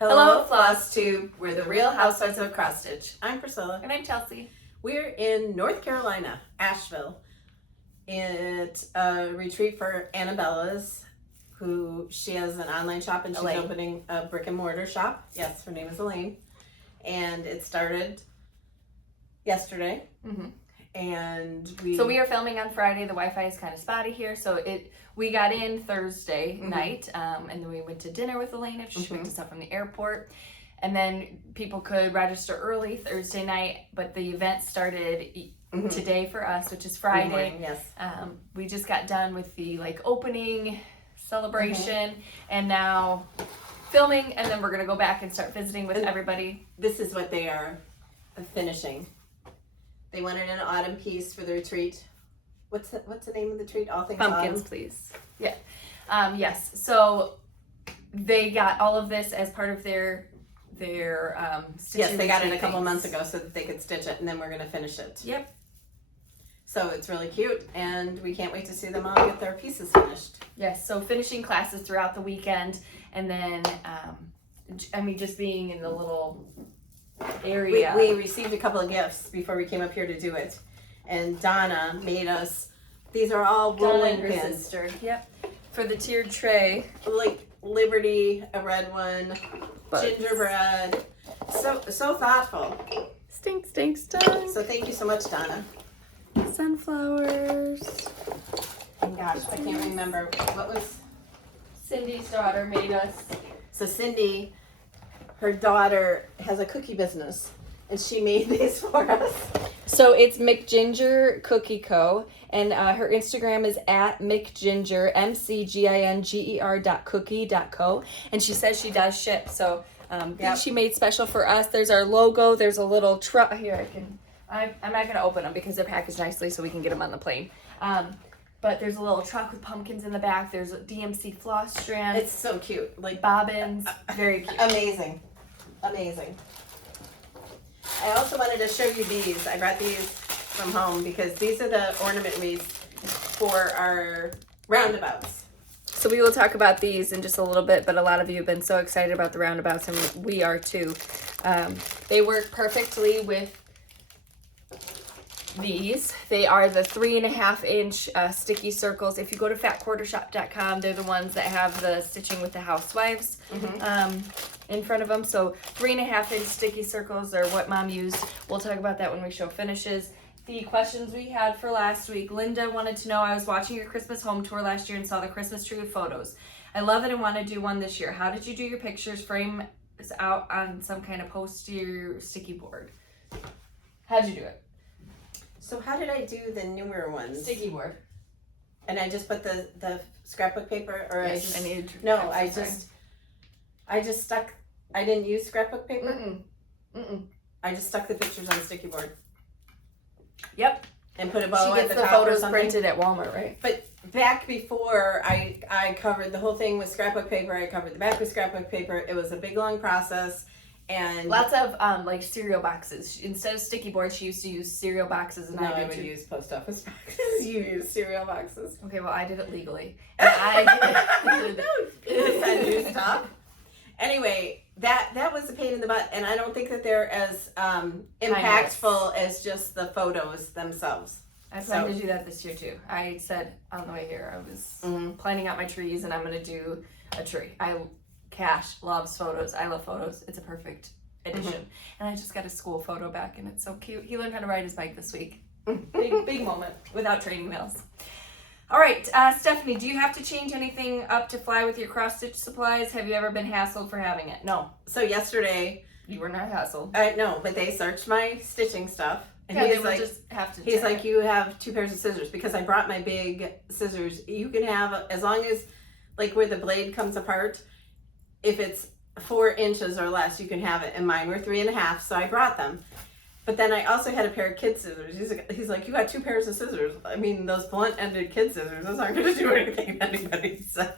Hello, Flosstube. We're the Real Housewives of Cross Stitch. I'm Priscilla. And I'm Chelsea. We're in North Carolina, Asheville. It's a retreat for Annabella's, who she has an online shop and she's opening a brick and mortar shop. Yes, her name is Elaine. And it started yesterday. Mm-hmm. And So we are filming on Friday. The Wi-Fi is kind of spotty here. So we got in Thursday night, and then we went to dinner with Elaine after she picked us up from the airport. And then people could register early Thursday night, but the event started today for us, which is Friday. Morning, yes. We just got done with the opening celebration, and now filming, and then we're gonna go back and start visiting with everybody. This is what they are finishing. They wanted an autumn piece for the retreat. What's the name of the retreat? All Things Pumpkins, Autumn? please. Yeah. Yes. So they got all of this as part of their stitching. Yes, they got it a couple months ago so that they could stitch it, and then we're gonna finish it. Yep. So it's really cute, and we can't wait to see them all get their pieces finished. Yes. So finishing classes throughout the weekend, and then just being in the little area. We received a couple of gifts before we came up here to do it, and Donna made us. These are all rolling Her pins. sister. Yep. For the tiered tray. Like Liberty, a red one, gingerbread. So thoughtful. Stink. So thank you so much, Donna. Sunflowers. And gosh, I can't remember what was. Cindy's daughter made us. So Cindy, her daughter has a cookie business, and she made these for us. So it's McGinger Cookie Co. And her Instagram is at McGinger, McGinger.cookie.co. And she says she does ship. So these she made special for us. There's our logo. There's a little truck. Here, I'm not going to open them because they're packaged nicely so we can get them on the plane. But there's a little truck with pumpkins in the back. There's a DMC floss strand. It's so cute. Like bobbins. Very cute. Amazing. I also wanted to show you these. I brought these from home because these are the ornament wreaths for our roundabouts. So we will talk about these in just a little bit, but a lot of you have been so excited about the roundabouts, and we are too. They work perfectly with these. They are the 3.5-inch sticky circles. If you go to fatquartershop.com, they're the ones that have the stitching with the Housewives in front of them. So 3.5-inch sticky circles are what Mom used. We'll talk about that when we show finishes. The questions we had for last week. Linda wanted to know, I was watching your Christmas home tour last year and saw the Christmas tree with photos. I love it and want to do one this year. How did you do your pictures? Frame out on some kind of poster sticky board. How'd you do it? So how did I do the newer ones? Sticky board. And I just put the scrapbook paper, or Yes, I just stuck. I didn't use scrapbook paper. I just stuck the pictures on sticky board. Yep. And put a bow She at gets the the top or photos something. printed at Walmart, right? But back before, I covered the whole thing with scrapbook paper. I covered the back with scrapbook paper. It was a big long process. And lots of cereal boxes. Instead of sticky board, she used to use cereal boxes, and I would use post office boxes. You use cereal boxes. Okay, well I did it legally. And I did it. Stop. Anyway, that was a pain in the butt, and I don't think that they're as impactful as just the photos themselves. I plan to do that this year too. I said on the way here I was planning out my trees, and I'm going to do a tree. Cash loves photos. I love photos. It's a perfect addition. And I just got a school photo back, and it's so cute. He learned how to ride his bike this week. Big moment without training wheels. All right, Stephanie, do you have to change anything up to fly with your cross stitch supplies? Have you ever been hassled for having it? No. So yesterday, you were not hassled. I know, but they searched my stitching stuff. And they will just have to. He's like, you have 2 pairs of scissors, because I brought my big scissors. You can have, as long as where the blade comes apart, if it's 4 inches or less, you can have it. And mine were 3.5, so I brought them. But then I also had a pair of kid scissors. He's like, you got 2 pairs of scissors. I mean, those blunt-ended kid scissors, those aren't going to do anything to anybody. So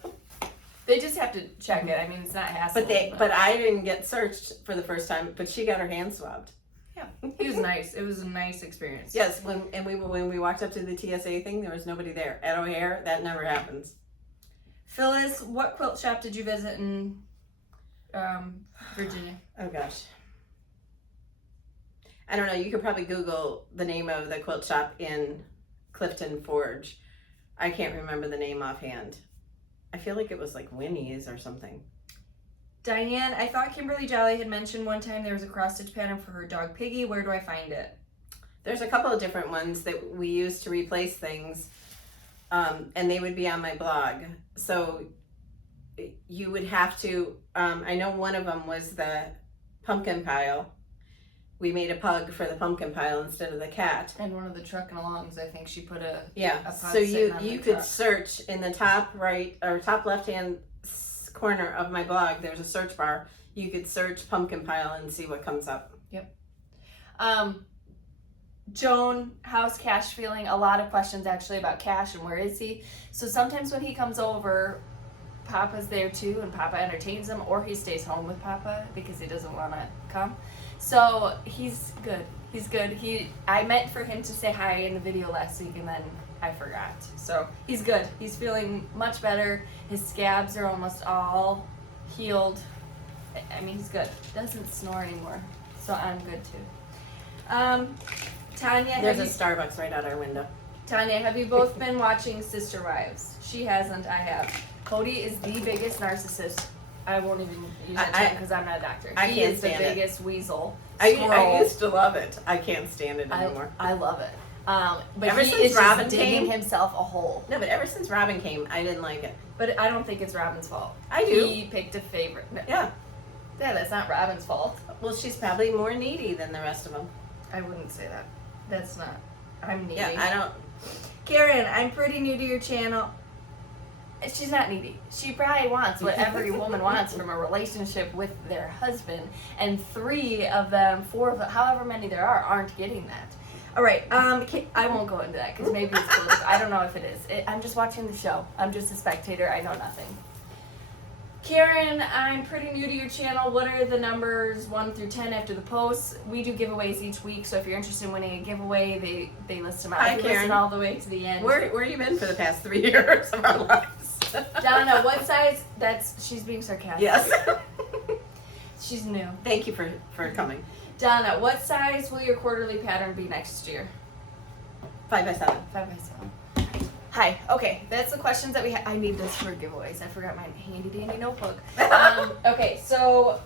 they just have to check it. I mean, it's not hassle. But I didn't get searched for the first time. But she got her hand swabbed. Yeah, he was nice. It was a nice experience. Yes, when we walked up to the TSA thing, there was nobody there. At O'Hare, that never happens. Phyllis, what quilt shop did you visit in Virginia. Oh gosh. I don't know. You could probably Google the name of the quilt shop in Clifton Forge. I can't remember the name offhand. I feel like it was like Winnie's or something. Diane, I thought Kimberly Jolly had mentioned one time there was a cross-stitch pattern for her dog Piggy. Where do I find it? There's a couple of different ones that we use to replace things, and they would be on my blog. So you would have to, I know one of them was the pumpkin pile. We made a pug for the pumpkin pile instead of the cat. And one of the truck and alongs, I think she put a yeah. pod So you could truck. search in the top right or top left hand corner of my blog. There's a search bar. You could search pumpkin pile and see what comes up. Yep. Joan, how's Cash feeling? A lot of questions actually about Cash and where is he. So sometimes when he comes over, Papa's there too, and Papa entertains him, or he stays home with Papa because he doesn't want to come. So he's good. He's good. I meant for him to say hi in the video last week, and then I forgot. So he's good. He's feeling much better. His scabs are almost all healed. I mean, he's good. Doesn't snore anymore, so I'm good too. Tanya, There's a Starbucks right out our window. Tanya, have you both been watching Sister Wives? She hasn't. I have. Cody is the biggest narcissist. I won't even use that term because I'm not a doctor. I He can't is the stand it. biggest weasel. I used to love it. I can't stand it anymore. I love it. But Ever he since is Robin just digging came- himself a hole. No, but ever since Robin came, I didn't like it. But I don't think it's Robin's fault. I do. He picked a favorite. Yeah. Yeah, that's not Robin's fault. Well, she's probably more needy than the rest of them. I wouldn't say that. That's not. I'm needy. Yeah, I don't. Karen, I'm pretty new to your channel. She's not needy. She probably wants what every woman wants from a relationship with their husband, and 3 of them, 4 of them, however many there are, aren't getting that. All right, I won't go into that because maybe it's political. I don't know if it is. I'm just watching the show. I'm just a spectator. I know nothing. Karen, I'm pretty new to your channel. What are the numbers 1 through 10 after the posts? We do giveaways each week, so if you're interested in winning a giveaway, they list them out. Hi, If you Karen. listen all the way to the end. Where you been for the past 3 years of our lives? Donna, what size? She's being sarcastic. Yes. She's new. Thank you for coming. Donna, what size will your quarterly pattern be next year? 5 by 7. 5 by 7. Hi. Okay, that's the questions that we have. I need this for giveaways. I forgot my handy dandy notebook. Okay, so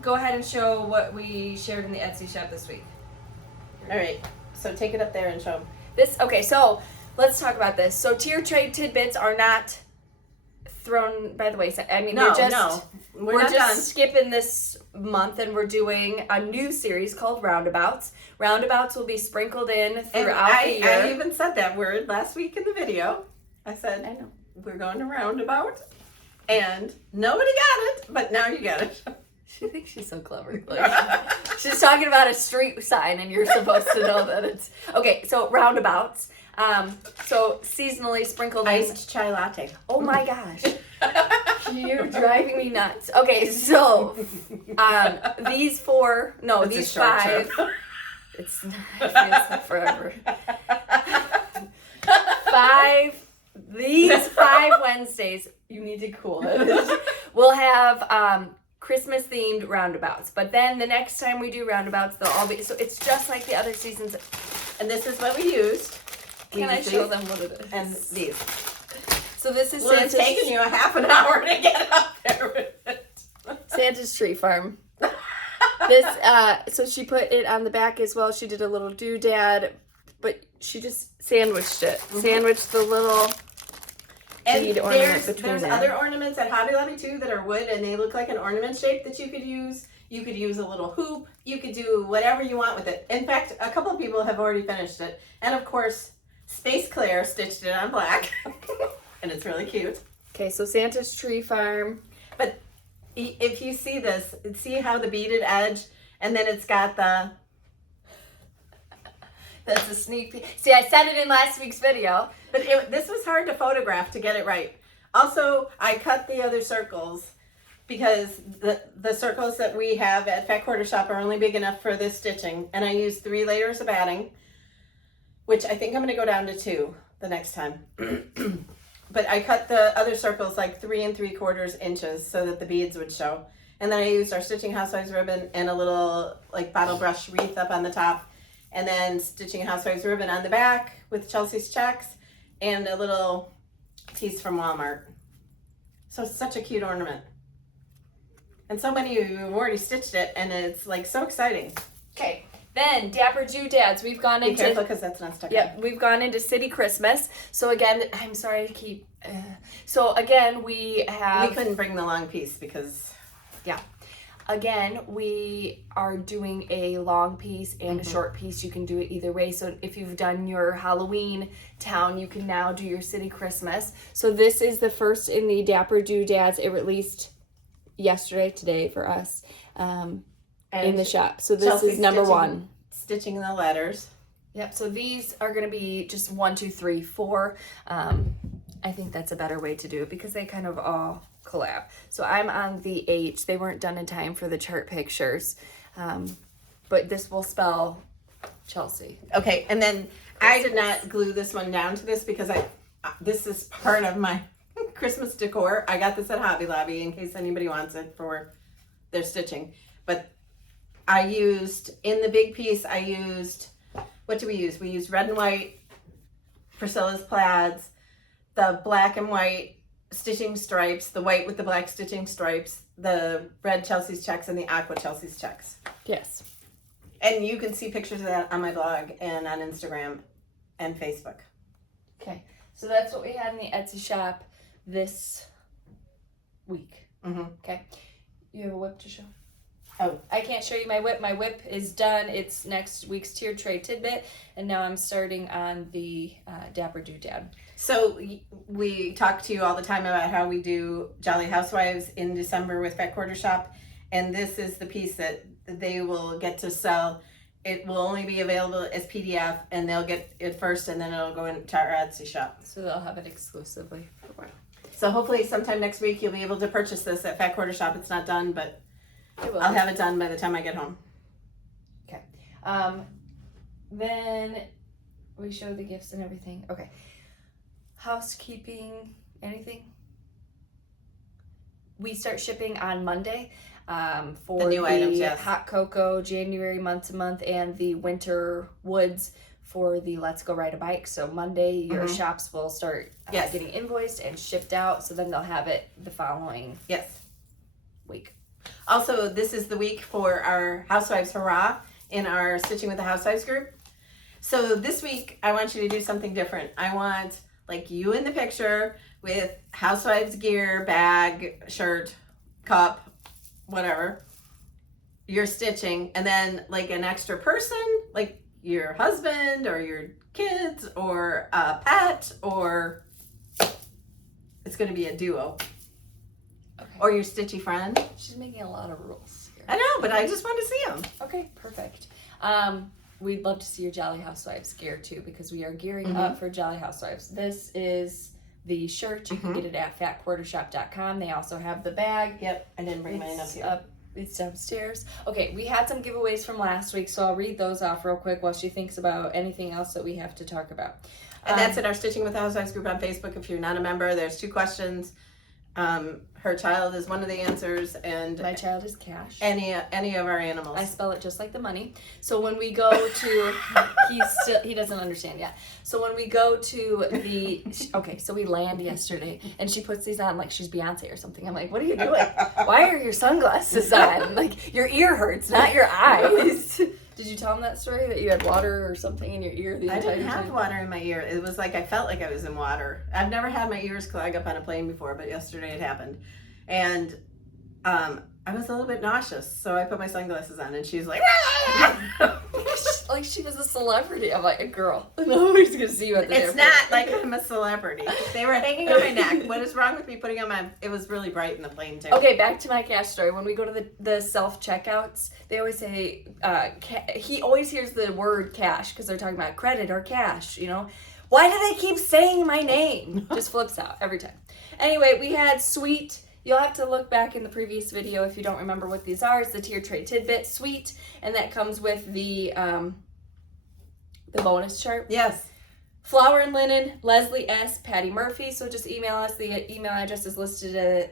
go ahead and show what we shared in the Etsy shop this week. All right. So take it up there and show them. Okay, so let's talk about this. So tier trade tidbits are not thrown by the wayside. I mean, No, they're just no. We're we're not just done. skipping this month, and we're doing a new series called Roundabouts. Roundabouts will be sprinkled in And throughout the year. I even said that word last week in the video. I said, I know. we're going to roundabout. And nobody got it, but now you get it. She thinks she's so clever. Like, she's talking about a street sign, and you're supposed to know that it's okay. So roundabouts. So seasonally sprinkled in. Iced chai latte. Oh my gosh. You're driving me nuts. Okay, so these 4, no, It's a these short 5. trip. It's it feels like forever. 5 Wednesdays. You need to cool it. We'll have Christmas themed roundabouts, but then the next time we do roundabouts, they'll all be so. It's just like the other seasons. And this is what we used. Can I show them what it is? And these. So this is Well, it's taken you a half an hour to get up there with it. Santa's tree farm. This, so she put it on the back as well. She did a little doodad, but she just sandwiched it. Mm-hmm. Sandwiched the little And bead ornament between there's there. other ornaments at Hobby Lobby too that are wood and they look like an ornament shape that you could use. You could use a little hoop. You could do whatever you want with it. In fact, a couple of people have already finished it. And of course, Space Claire stitched it on black. And it's really cute. Okay, so Santa's tree farm. But if you see this, see how the beaded edge, and then it's got the... That's a sneak peek. See, I said it in last week's video. But this was hard to photograph to get it right. Also, I cut the other circles because the circles that we have at Fat Quarter Shop are only big enough for this stitching. And I used 3 layers of batting, which I think I'm going to go down to 2 the next time. But I cut the other circles like 3 3/4 inches so that the beads would show. And then I used our Stitching Housewives ribbon and a little like bottle brush wreath up on the top. And then Stitching Housewives ribbon on the back with Chelsea's checks and a little piece from Walmart. So it's such a cute ornament. And so many of you have already stitched it, and it's like so exciting. Okay, then Dapper Doodads. We've gone Be into... careful because that's not stuck Yep, we've gone into City Christmas. So again, I'm sorry to keep... So again, we have... We couldn't bring the long piece because... Yeah. Again, we are doing a long piece and a short piece. You can do it either way. So if you've done your Halloween town, you can now do your City Christmas. So this is the first in the Dapper Doodads. It released yesterday, today for us, in the shop. So this Chelsea's is number one. Stitching the letters. Yep, so these are going to be just 1, 2, 3, 4. I think that's a better way to do it because they kind of all collab. So I'm on the H. They weren't done in time for the chart pictures. But this will spell Chelsea. Okay, and then I did not glue this one down to this because this is part of my Christmas decor. I got this at Hobby Lobby in case anybody wants it for their stitching. But I used, in the big piece, I used, what do we use? We used red and white Priscilla's plaids, the black and white stitching stripes, the white with the black stitching stripes, the red Chelsea's checks, and the aqua Chelsea's checks. Yes. And you can see pictures of that on my blog and on Instagram and Facebook. Okay, so that's what we had in the Etsy shop this week. Okay, you have a whip to show? Oh, I can't show you my whip. My whip is done. It's next week's Tier Tray Tidbit, and now I'm starting on the Dapper Doodad. so we talk to you all the time about how we do Jolly Housewives in December with Fat Quarter Shop, and this is the piece that they will get to sell. It will only be available as PDF, and they'll get it first, and then it'll go into our Etsy shop. So they'll have it exclusively for a while. So hopefully sometime next week you'll be able to purchase this at Fat Quarter Shop. It's not done, but It will. I'll have it done by the time I get home. Okay. Then we show the gifts and everything. Okay. Housekeeping, anything? We start shipping on Monday for The new items, yes. hot cocoa, January month to month, and the winter woods for the Let's Go Ride a Bike. So Monday, your shops will start Yes. getting invoiced and shipped out. So then they'll have it the following Yes. week. Also, this is the week for our Housewives Hurrah in our Stitching with the Housewives group. So this week, I want you to do something different. I want like you in the picture with Housewives gear, bag, shirt, cup, whatever. You're stitching, and then like an extra person, like your husband or your kids or a pet, or it's going to be a duo. Okay. Or your stitchy friend. She's making a lot of rules here. I know, but I just want to see them. Okay, perfect. We'd love to see your Jolly Housewives gear too, because we are gearing up for Jolly Housewives. This is the shirt. You can get it at fatquartershop.com. They also have the bag. Yep, I didn't bring mine up It's here. It's downstairs. Okay, we had some giveaways from last week, so I'll read those off real quick while she thinks about anything else that we have to talk about. And that's in our Stitching with the Housewives group on Facebook. If you're not a member, there's 2 questions. Her child is one of the answers, and My child is Cash. any of our animals. I spell it just like the money. So when we go to, he doesn't understand yet. So when we go to the, okay, so we land yesterday, and she puts these on like she's Beyonce or something. I'm like, what are you doing? Why are your sunglasses on? Like, your ear hurts, not your eyes. Did you tell him that story, that you had water or something in your ear the I entire didn't have time? water in my ear. It was like I felt like I was in water. I've never had my ears clog up on a plane before, but yesterday it happened. And I was a little bit nauseous, so I put my sunglasses on, and she's like, Like she was a celebrity. I'm like, a girl. Nobody's gonna see you at the it's airport. not like I'm a celebrity. They were hanging on my neck. What is wrong with me putting on my, it was really bright in the plane too. Okay, back to my Cash story. When we go to the self-checkouts, they always say, he always hears the word cash because they're talking about credit or cash, you know? Why do they keep saying my name? Just flips out every time. Anyway, we had Sweet. You'll have to look back in the previous video if you don't remember what these are. It's the Tier Tray Tidbit Sweet, and that comes with the bonus chart. Yes. Flower and Linen, Leslie S., Patty Murphy. So just email us. The email address is listed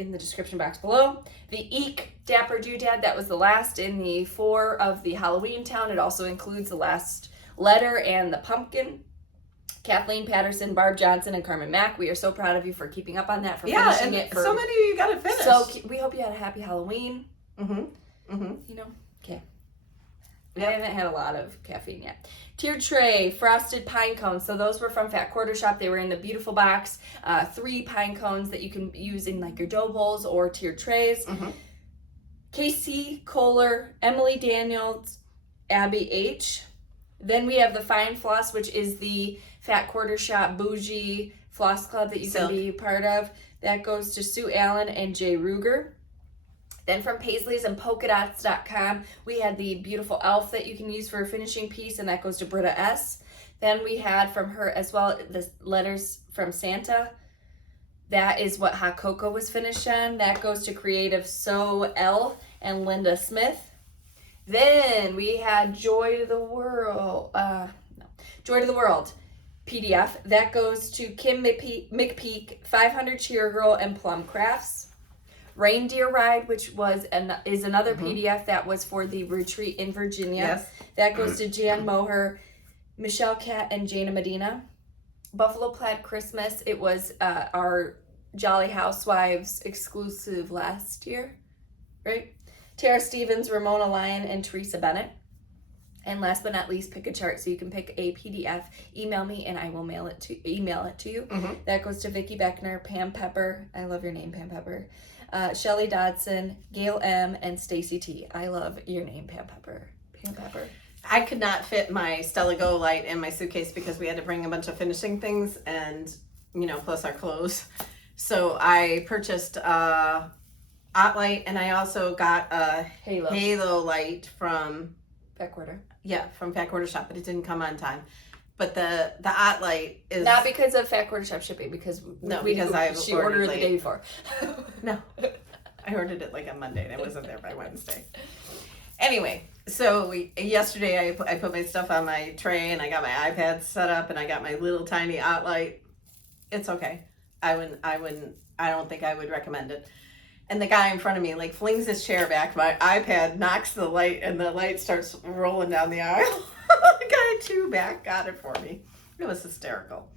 in the description box below. The Eek Dapper Doodad, that was the last in the 4 of the Halloween Town. It also includes the last letter and the pumpkin. Kathleen Patterson, Barb Johnson, and Carmen Mack, we are so proud of you for keeping up on that, for finishing it. So many you got it finished. So we hope you had a happy Halloween. You know? Okay. I haven't had a lot of caffeine yet. Tiered tray, frosted pine cones. So those were from Fat Quarter Shop. They were in the beautiful box. 3 pine cones that you can use in like your dough bowls or tiered trays. Casey Kohler, Emily Daniels, Abby H. Then we have the Fine Floss, which is the Fat Quarter Shop bougie floss club that you can be part of. That goes to Sue Allen and Jay Ruger. Then from Paisleys and polkadots.com, we had the beautiful elf that you can use for a finishing piece, and that goes to Britta S. Then we had from her as well the letters from Santa. That is what Hot Cocoa was finished on. That goes to Creative Sew L and Linda Smith. Then we had Joy to the World PDF. That goes to Kim McPeak, 500 Cheer Girl, and Plum Crafts. Reindeer Ride, which is another PDF that was for the retreat in Virginia. Yes. That goes to Jan Moher, Michelle Cat, and Jana Medina. Buffalo Plaid Christmas, it was our Jolly Housewives exclusive last year, right? Tara Stevens, Ramona Lyon, and Teresa Bennett. And last but not least, pick a chart. So you can pick a PDF, email me, and I will email it to you. That goes to Vicki Beckner, Pam Pepper. I love your name, Pam Pepper. Shelly Dodson, Gail M, and Stacy T. I love your name, Pam Pepper. Pam Pepper. I could not fit my Stella Go light in my suitcase because we had to bring a bunch of finishing things and, plus our clothes. So I purchased a Ot light, and I also got a Halo light from Fat Quarter. Yeah, from Fat Quarter Shop, but it didn't come on time. But the Ot light is not because of Fat Quarter Shop shipping, because she ordered it the day before. No, I ordered it like on Monday, and it wasn't there by Wednesday. Anyway, so yesterday I put my stuff on my tray, and I got my iPad set up, and I got my little tiny Ot light. It's okay. I don't think I would recommend it. And the guy in front of me flings his chair back. My iPad knocks the light, and the light starts rolling down the aisle. The guy too back got it for me. It was hysterical.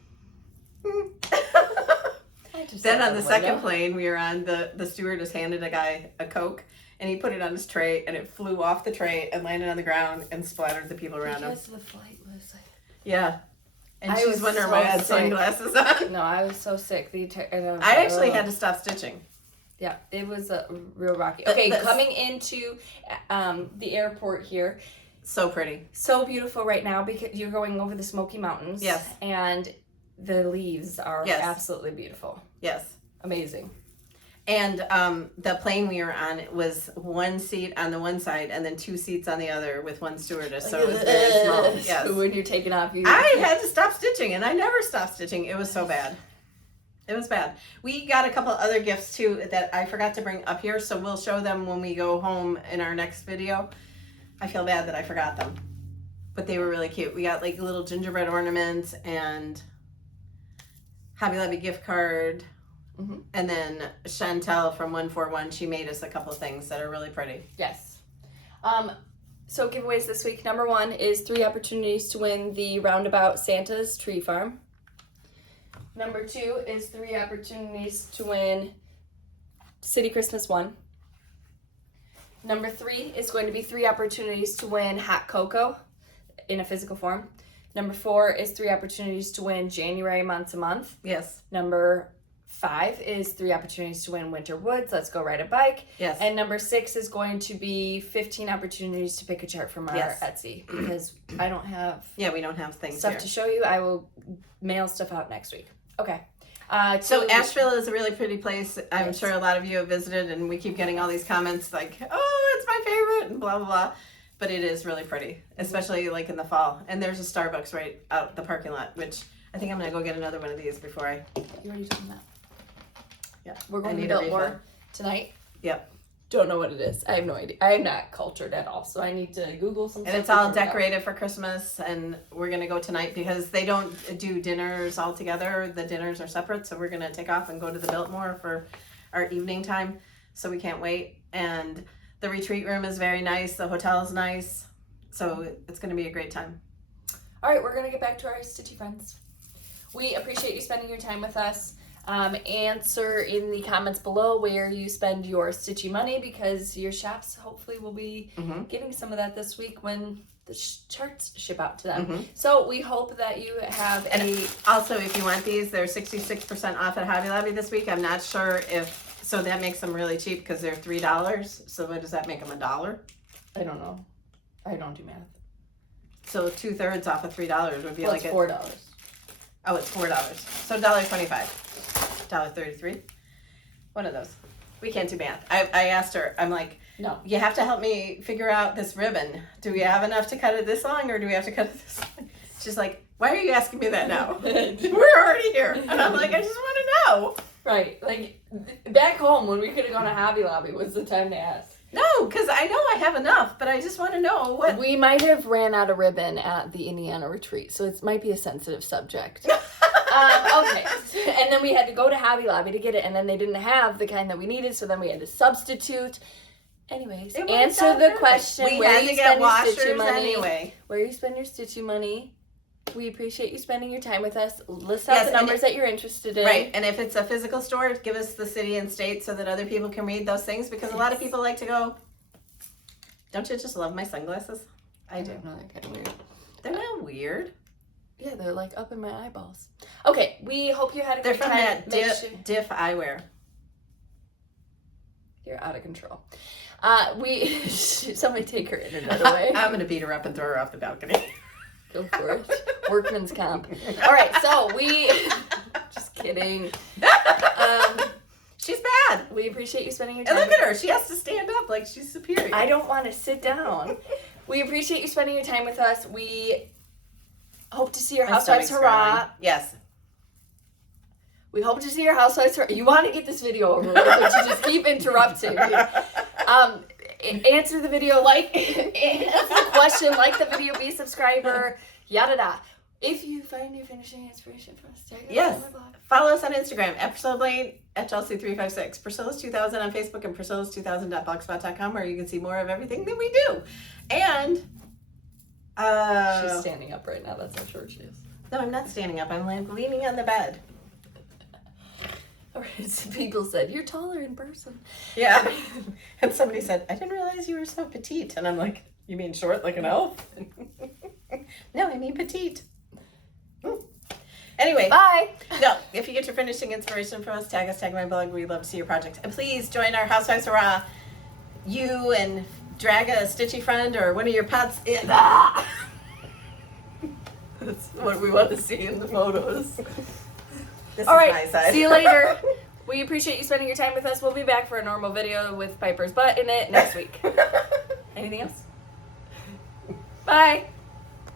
Then on the second plane we were on, the stewardess handed a guy a Coke, and he put it on his tray, and it flew off the tray and landed on the ground and splattered the people around him. Because the flight was yeah. And she's wondering why I had sunglasses on. No, I was so sick. I actually had to stop stitching. Yeah, it was a real rocky. Okay, coming into the airport here. So pretty. So beautiful right now because you're going over the Smoky Mountains. Yes. And the leaves are absolutely beautiful. Yes. Amazing. And the plane we were on was 1 seat on the one side and then 2 seats on the other with one stewardess. So it was very small. Yes. When you're taking off, I had to stop stitching, and I never stopped stitching. It was so bad. It was bad. We got a couple other gifts too that I forgot to bring up here, so we'll show them when we go home in our next video. I feel bad that I forgot them, but they were really cute. We got little gingerbread ornaments and Hobby Lobby gift card. And then Chantel from 141, she made us a couple things that are really pretty. Yes. So giveaways this week. Number 1 is 3 opportunities to win the Roundabout Santa's Tree Farm. Number 2 is 3 opportunities to win City Christmas 1. Number 3 is going to be 3 opportunities to win Hot Cocoa in a physical form. Number 4 is 3 opportunities to win January Months a Month. Yes. Number 5 is 3 opportunities to win Winter Woods. Let's go ride a bike. Yes. And number 6 is going to be 15 opportunities to pick a chart from our Etsy, because I don't have we don't have things stuff here to show you. I will mail stuff out next week. Okay. So Asheville is a really pretty place. I'm sure a lot of you have visited, and we keep getting all these comments like, oh, it's my favorite, and blah, blah, blah. But it is really pretty, especially in the fall. And there's a Starbucks right out the parking lot, which I think I'm going to go get another one of these before I... You already told me that. Yeah. We're going to Biltmore tonight. Yep. Don't know what it is. I have no idea. I am not cultured at all, so I need to Google some stuff. And it's all decorated for Christmas, and we're going to go tonight because they don't do dinners all together. The dinners are separate, so we're going to take off and go to the Biltmore for our evening time, so we can't wait. And the retreat room is very nice. The hotel is nice. So it's going to be a great time. All right, we're going to get back to our stitchy friends. We appreciate you spending your time with us. Answer in the comments below where you spend your stitchy money, because your shops hopefully will be getting some of that this week when the charts ship out to them. So we hope that you have Also, if you want these, they're 66% off at Hobby Lobby this week. I'm not sure if, so that makes them really cheap because they're $3. So what does that make them, $1? I don't know. I don't do math. So 2/3 off of $3 would be like $4. Oh, it's $4. So $1.25, $1.33. One of those. We can't do math. I asked her. I'm like, no. You have to help me figure out this ribbon. Do we have enough to cut it this long, or do we have to cut it this long? She's like, why are you asking me that now? We're already here. And I'm like, I just want to know. Right. Like, back home when we could have gone to Hobby Lobby was the time to ask. No, because I know I have enough, but I just want to know what. We might have ran out of ribbon at the Indiana retreat, so it might be a sensitive subject. Okay. And then we had to go to Hobby Lobby to get it, and then they didn't have the kind that we needed, so then we had to substitute. Anyways, answer the question. We had to get washers anyway. Where you spend your stitchy money. We appreciate you spending your time with us. List out the numbers that you're interested in. Right, and if it's a physical store, give us the city and state so that other people can read those things, because a lot of people like to go, don't you just love my sunglasses? I do. No, they're kind of weird. They're not weird. Yeah, they're like up in my eyeballs. Okay, we hope you had a great time. They're from that Diff eyewear. You're out of control. Somebody take her internet away. I'm going to beat her up and throw her off the balcony. Go for it. Workman's comp. All right, so just kidding. She's bad. We appreciate you spending your time. And look at her. She has to stand up like she's superior. I don't want to sit down. We appreciate you spending your time with us. We hope to see your Housewives Hurrah. Yes. We hope to see your Housewives Hurrah. You want to get this video over with, but you just keep interrupting me. Answer the video, answer the question, like the video, be a subscriber, yada da. If you find your finishing inspiration from us, tag us on the blog. Follow us on Instagram at Priscilla Blaine, at Chelsea356, Priscilla's 2000 on Facebook, and Priscilla's2000.blogspot.com, where you can see more of everything that we do. And she's standing up right now. That's how short she is. No, I'm not standing up. I'm leaning on the bed. All right, so people said, you're taller in person. Yeah. And somebody said, I didn't realize you were so petite. And I'm like, you mean short like an elf? No, I mean petite. Anyway. Bye. No, if you get your finishing inspiration from us, tag us, tag my blog. We'd love to see your projects. And please join our Housewives Hurrah. You and drag a stitchy friend or one of your pets in. That's what we want to see in the photos. This All is right, my side. see you later. We appreciate you spending your time with us. We'll be back for a normal video with Piper's butt in it next week. Anything else? Bye.